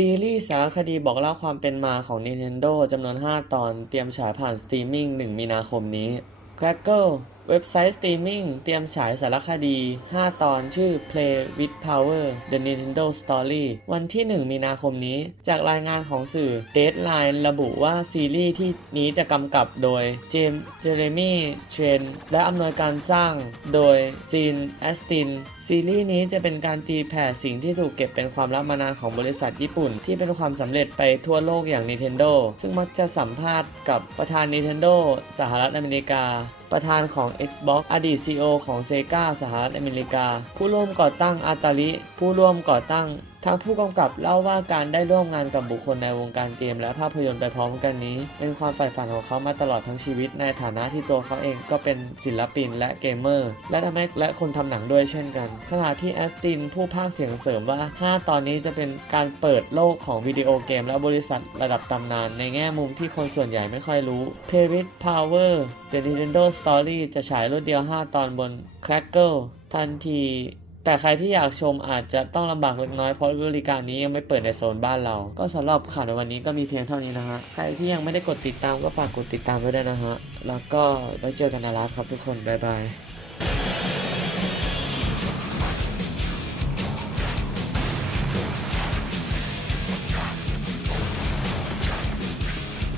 ซีรีส์สารคดีบอกเล่าความเป็นมาของ Nintendo จำนวน 5 ตอนเตรียมฉายผ่านสตรีมมิ่ง 1 มีนาคมนี้ Crackle เว็บไซต์สตรีมมิ่งเตรียมฉายสารคดี 5 ตอนชื่อ Play with Power The Nintendo Story วันที่ 1 มีนาคมนี้ จากรายงานของสื่อ Deadline ระบุว่าซีรีส์ที่นี้จะกำกับโดยเจมส์เจเรมี่เชนและอำนวยการสร้างโดยซีนแอสตินซีรีส์นี้จะเป็นการตีแผ่สิ่งที่ถูกเก็บเป็นความลับมานานของบริษัทญี่ปุ่น ที่เป็นความสำเร็จไปทั่วโลกอย่าง Nintendo ซึ่งมักจะสัมภาษณ์กับประธาน Nintendo สหรัฐอเมริกา ประธานของ Xbox อดีต CEO ของ Sega สหรัฐอเมริกา ผู้ร่วมก่อตั้ง Atari ผู้ร่วมก่อตั้ง ทั้งผู้กำกับเล่าว่าการได้ร่วมงานกับบุคคลในวงการเกมและภาพยนตร์ไปพร้อมกันนี้ เป็นความใฝ่ฝันของเขามาตลอดทั้งชีวิต ในฐานะที่ตัวเขาเองก็เป็นศิลปินและเกมเมอร์ และทำให้และคนทำหนังด้วยเช่นกัน ขณะที่แอสตินผู้พากย์เสียงเสริมว่า 5 ตอนนี้จะเป็นการเปิดโลกของวิดีโอเกม และบริษัทระดับตำนาน ในแง่มุมที่คนส่วนใหญ่ไม่ค่อยรู้ p a r i s Power The Nintendo Story จะฉายรวดเดียว 5 ตอนบน Crackle ทันที แต่ใครที่อยากชมอาจจะต้องลำบากเล็กน้อยเพราะบริการนี้ยังไม่เปิดในโซนบ้านเรา ก็สำหรับข่าวในวันนี้ก็มีเพียงเท่านี้นะฮะ ใครที่ยังไม่ได้กดติดตามก็ฝากกดติดตามไว้ด้วยนะฮะ แล้วก็ไว้เจอกันในรัครับทุกคน บ๊ายบาย